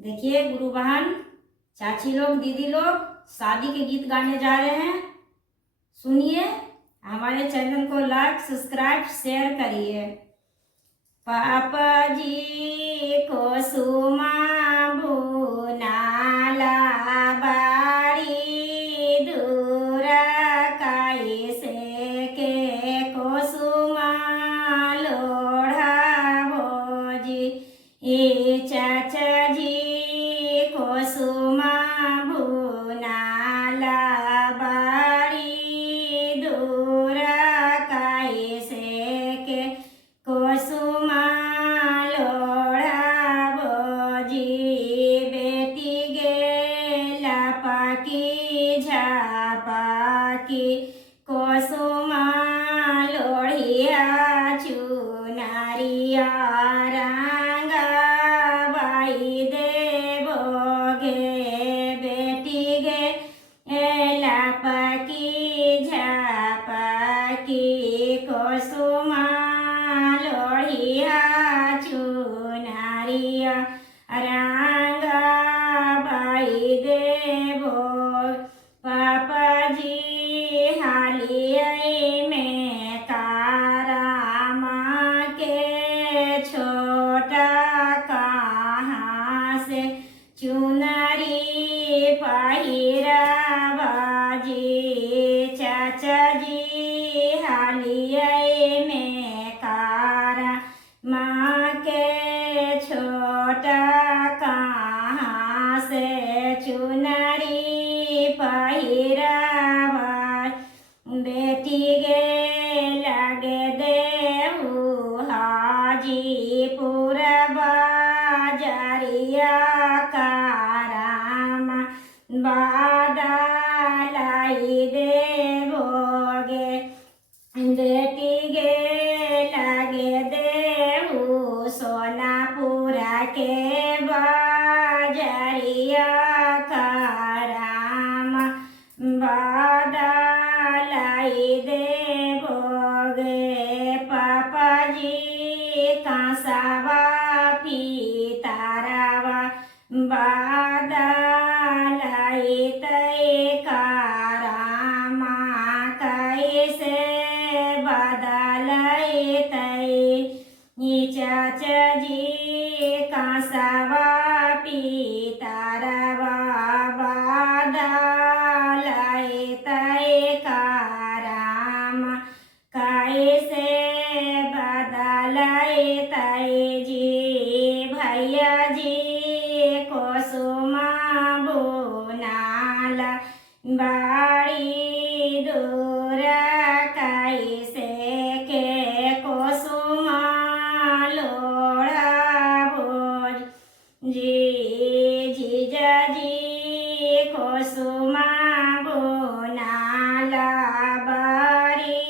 देखिए गुरु बहन, चाची लोग, दीदी लोग शादी के गीत गाने जा रहे हैं। सुनिए, हमारे चैनल को लाइक, सब्सक्राइब, शेयर करिए। पापा जी को सुमा भुनाला बाड़ी दूरा कैसे के को सुमा लोढ़ा भोजी ए चाचा जी को सुमा भुनाला बाड़ी दूरा कैसे के को सुमा लोढ़ा भोजी बेटी गेला पाकी झापाकी को सुमा लोढ़िया चुनारिया रंगा बाई देवोगे बेटी गेला पाकी झापाकी को सुमा लोढ़िया चुनारिया रंगा बाई देवो। पापा जी हालिया में कारामा के छोटा कहाँ से चुनरी पहिरा बाजी चाचा जी हालिया में कारा माँ के छोटा कहाँ से चुनरी पहिरा बेटी गे लगे देहू हाजीपुर बाजरिया काराम बादलाई देवोगे बेटी गे लगे देहू सोनापुरा के बाजरिया काराम बादलाई देवोगे। पापा जी कांसावा पीतारावा बादलाई तय कारामा कैसे बादलाई तय चाचा जी कांसावा पीतारावा बादलाई तय कारामा कैसे बादलाई तय जी भैया जी को सुमा बुनाला बाड़ी दूरा कैसे के को सुमा लोढ़ा भोज जी जीजा जी को सुमा बुनाला बाड़ी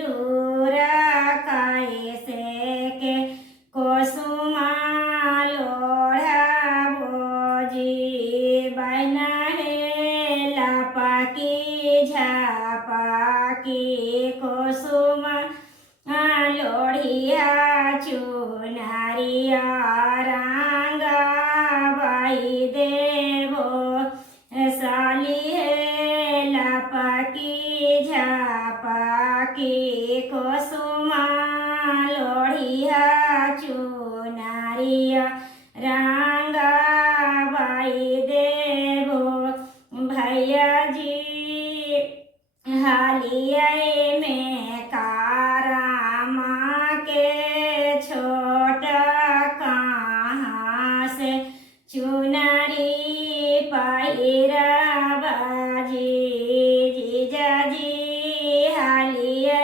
दूरा कैसे के को सुमा लोढ़ा भोजी बहना है लापाकी झापाकी को सुमा लोढ़िया चुनारिया रंगा बाई देवो साली है लापाकी झापाकी को सुमा लोढ़िया चुनारिया रंगा बाई देवो। भैया जी हालिया में कारामा के छोटा कहाँ से चुनरी पहिरा बाजी जीजा जी हालिया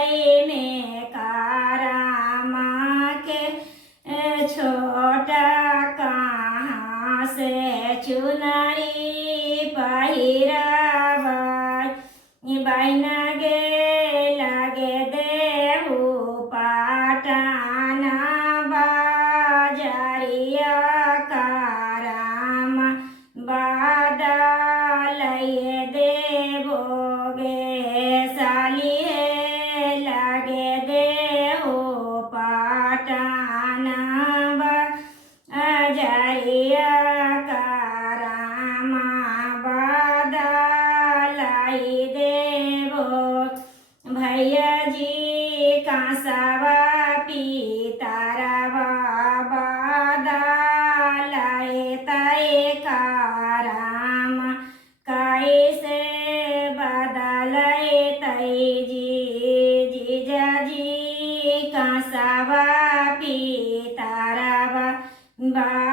में कारामा के छोटा कहाँ से चुनरी पहिरा बहना गे लगे देहू पाटना बाजरिया काराम बादलये देवोगे साली लगे देहू पाटना बाजरिया का बाय।